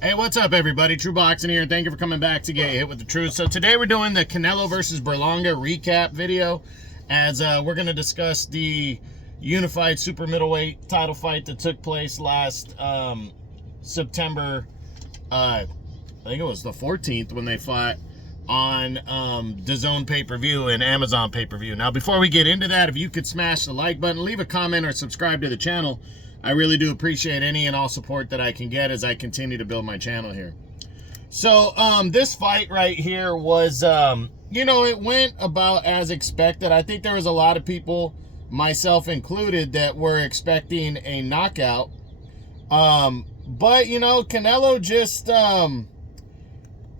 Hey, what's up, everybody? True Boxing here, and thank you for coming back to Get Hit with the Truth. So today we're doing the Canelo versus Berlanga recap video, as we're going to discuss the unified super middleweight title fight that took place last September, I think it was the 14th, when they fought on DAZN pay-per-view and Amazon pay-per-view. Now, before we get into that, if you could smash the like button, leave a comment, or subscribe to the channel, I really do appreciate any and all support that I can get as I continue to build my channel here. So, this fight right here was, it went about as expected. I think there was a lot of people, myself included, that were expecting a knockout. But, Canelo just,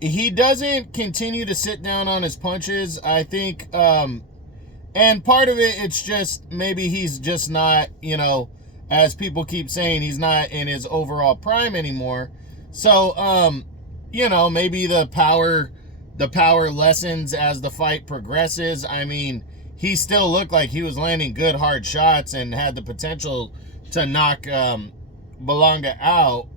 he doesn't continue to sit down on his punches. I think, and part of it, it's just, maybe he's just not, as people keep saying, he's not in his overall prime anymore. So, maybe the power lessens as the fight progresses. I mean, he still looked like he was landing good, hard shots and had the potential to knock Berlanga out,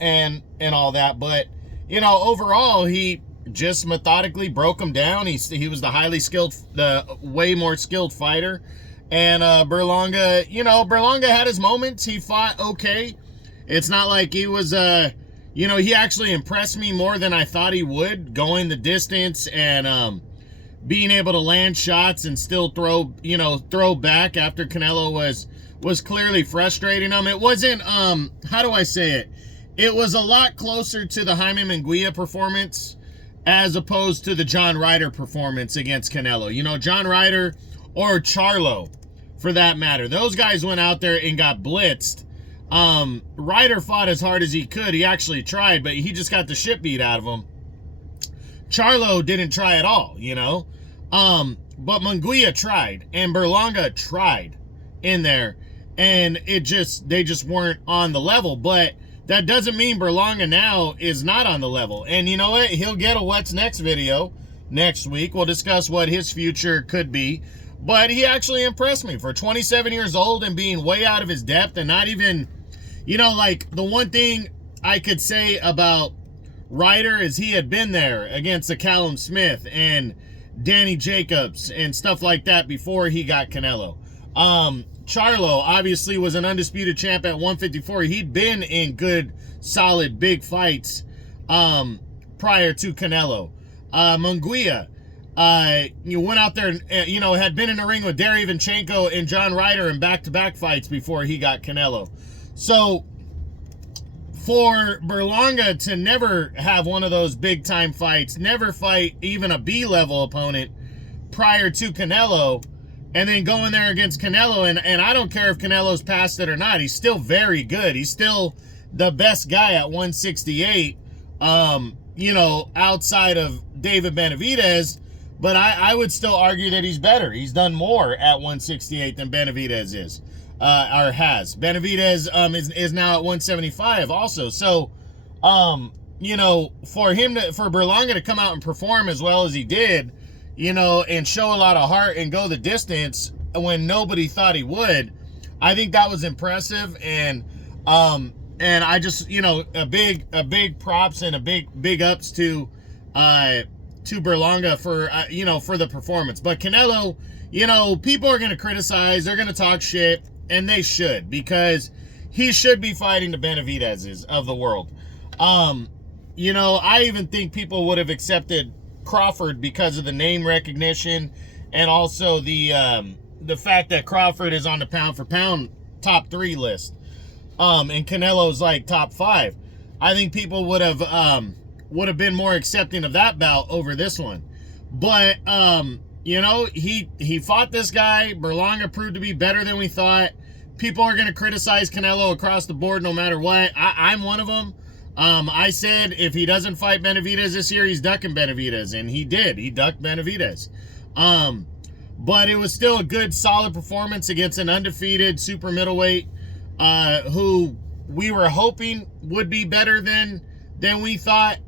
and all that. But, overall, he just methodically broke him down. He was the highly skilled, the way more skilled fighter. And Berlanga, Berlanga had his moments. He fought okay. It's not like he was, he actually impressed me more than I thought he would, going the distance and being able to land shots and still throw back after Canelo was clearly frustrating him. It wasn't, how do I say it? It was a lot closer to the Jaime Munguia performance as opposed to the John Ryder performance against Canelo. John Ryder or Charlo, for that matter, those guys went out there and got blitzed. Ryder fought as hard as he could. He actually tried, but he just got the shit beat out of him. Charlo didn't try at all, but Munguia tried, and Berlanga tried in there, and they just weren't on the level. But that doesn't mean Berlanga now is not on the level. And you know what? He'll get a What's Next video next week. We'll discuss what his future could be. But he actually impressed me for 27 years old and being way out of his depth and not even, the one thing I could say about Ryder is he had been there against the Callum Smith and Danny Jacobs and stuff like that before he got Canelo. Charlo obviously was an undisputed champ at 154. He'd been in good, solid, big fights prior to Canelo. Munguia, you went out there and, had been in the ring with Derry Ivanchenko and John Ryder in back-to-back fights before he got Canelo. So, for Berlanga to never have one of those big-time fights, never fight even a B-level opponent prior to Canelo, and then go in there against Canelo, and I don't care if Canelo's past it or not, he's still very good. He's still the best guy at 168, outside of David Benavidez. But I would still argue that he's better. He's done more at 168 than Benavidez is, or has. Benavidez is now at 175 also. So, for Berlanga to come out and perform as well as he did, and show a lot of heart and go the distance when nobody thought he would, I think that was impressive. And I just, a big props and a big ups to Berlanga for the performance. But Canelo, people are going to criticize, they're going to talk shit, and they should, because he should be fighting the Benavidez's of the world. I even think people would have accepted Crawford because of the name recognition and also the fact that Crawford is on the pound for pound top 3 list. And Canelo's like top 5. I think people would have been more accepting of that bout over this one. But, he fought this guy. Berlanga proved to be better than we thought. People are going to criticize Canelo across the board no matter what. I'm one of them. I said if he doesn't fight Benavidez this year, he's ducking Benavidez. And he did. He ducked Benavidez. But it was still a good, solid performance against an undefeated super middleweight who we were hoping would be better than we thought.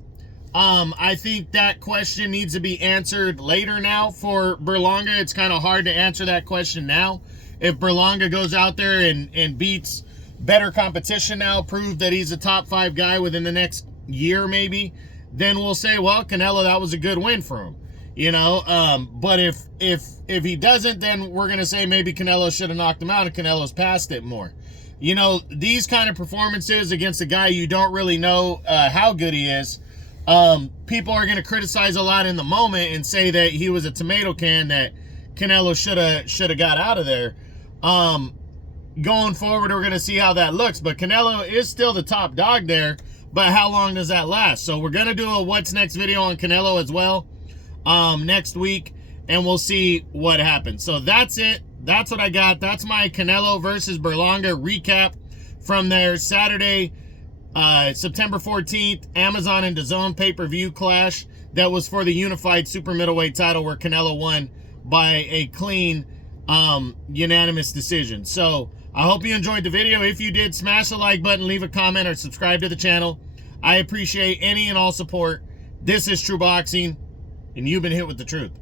I think that question needs to be answered later now for Berlanga. It's kind of hard to answer that question now. If Berlanga goes out there and beats better competition now, prove that he's a top 5 guy within the next year maybe, then we'll say, well, Canelo, that was a good win for him. You know, but if he doesn't, then we're going to say maybe Canelo should have knocked him out and Canelo's past it more. You know, these kind of performances against a guy you don't really know how good he is, people are going to criticize a lot in the moment and say that he was a tomato can that Canelo should have got out of there. Going forward, we're going to see how that looks, but Canelo is still the top dog there, but how long does that last? So we're going to do a what's next video on Canelo as well next week, and we'll see what happens. So that's it. That's what I got. That's my Canelo versus Berlanga recap from their Saturday, September 14th, Amazon and DAZN pay-per-view clash that was for the unified super middleweight title, where Canelo won by a clean, unanimous decision. So I hope you enjoyed the video. If you did, smash the like button, leave a comment, or subscribe to the channel. I appreciate any and all support. This is True Boxing, and you've been hit with the truth.